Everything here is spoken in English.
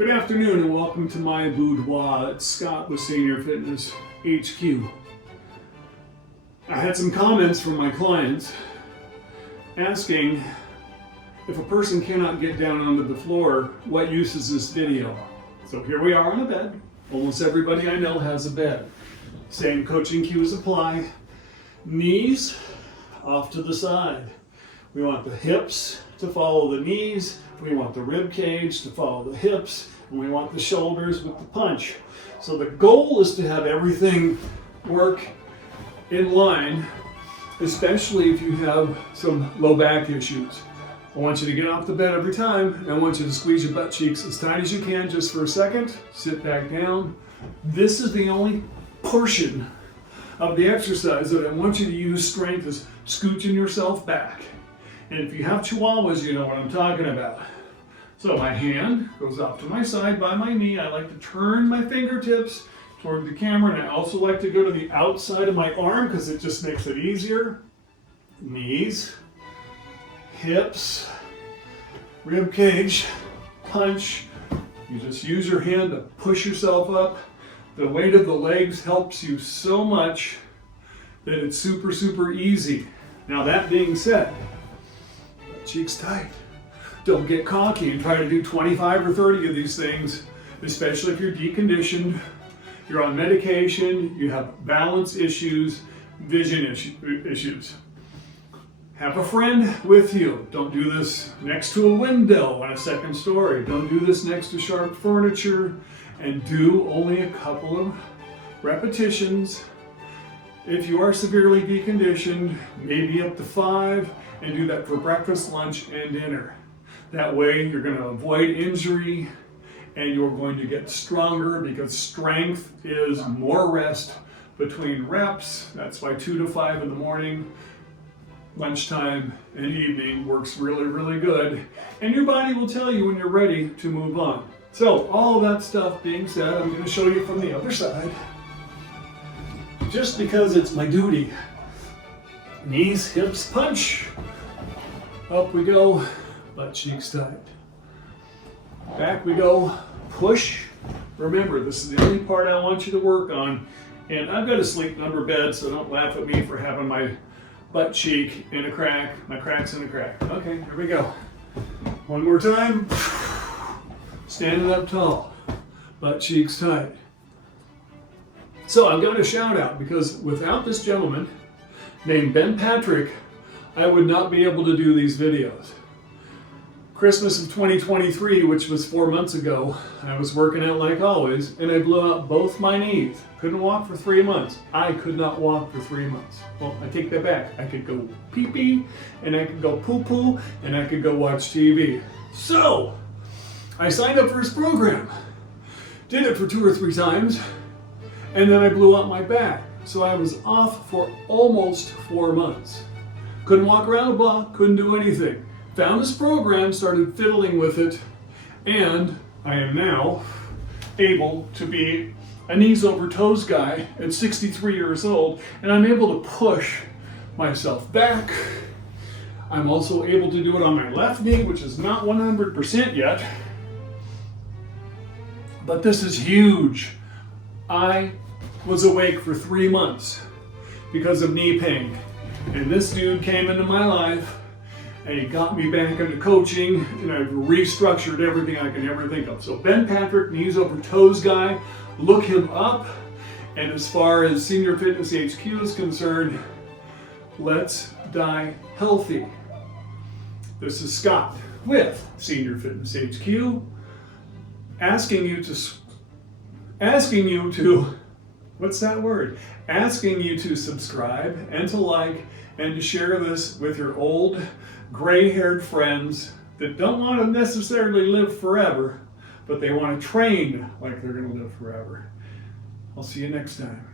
Good afternoon and welcome to my boudoir. It's Scott with Senior Fitness HQ. I had some comments from my clients asking if a person cannot get down onto the floor, what use is this video? So here we are on a bed. Almost everybody I know has a bed. Same coaching cues apply. Knees off to the side. We want the hips to follow the knees. We want the rib cage to follow the hips. And we want the shoulders with the punch. So the goal is to have everything work in line, especially if you have some low back issues. I want you to get off the bed every time, and I want you to squeeze your butt cheeks as tight as you can just for a second. Sit back down. This is the only portion of the exercise that I want you to use strength is scooching yourself back. And if you have chihuahuas, you know what I'm talking about. So my hand goes up to my side by my knee. I like to turn my fingertips toward the camera, and I also like to go to the outside of my arm because it just makes it easier. Knees, hips, rib cage, punch. You just use your hand to push yourself up. The weight of the legs helps you so much that it's super, super easy. Now that being said, cheeks tight. Don't get cocky and try to do 25 or 30 of these things, especially if you're deconditioned, you're on medication, you have balance issues, vision issues. Have a friend with you. Don't do this next to a window on a second story. Don't do this next to sharp furniture, and do only a couple of repetitions. If you are severely deconditioned, maybe up to 5, and do that for breakfast, lunch, and dinner. That way you're going to avoid injury and you're going to get stronger because strength is more rest between reps. That's why 2 to 5 in the morning, lunchtime, and evening works really, really good. And your body will tell you when you're ready to move on. So all of that stuff being said, I'm going to show you from the other side. Just because it's my duty. Knees, hips, punch. Up we go, butt cheeks tight. Back we go, push. Remember, this is the only part I want you to work on. And I've got a sleep number bed, so don't laugh at me for having my butt cheek in a crack, my crack's in a crack. Okay, here we go. One more time. Standing up tall, butt cheeks tight. So I'm going to shout out because without this gentleman named Ben Patrick, I would not be able to do these videos. Christmas of 2023, which was 4 months ago, I was working out like always, and I blew out both my knees. Couldn't walk for 3 months. I could not walk for 3 months. Well, I take that back. I could go pee-pee, and I could go poo-poo, and I could go watch TV. So, I signed up for his program. Did it for 2 or 3 times, and then I blew out my back. So I was off for almost 4 months. Couldn't walk around the block, couldn't do anything. Found this program, started fiddling with it, and I am now able to be a knees over toes guy at 63 years old, and I'm able to push myself back. I'm also able to do it on my left knee, which is not 100% yet, but this is huge. I was awake for 3 months because of knee pain. And this dude came into my life and he got me back into coaching, and I've restructured everything I can ever think of. So Ben Patrick, knees over toes guy, look him up. And as far as Senior Fitness HQ is concerned, let's die healthy. This is Scott with Senior Fitness HQ asking you to what's that word? Asking you to subscribe and to like and to share this with your old gray-haired friends that don't want to necessarily live forever, but they want to train like they're going to live forever. I'll see you next time.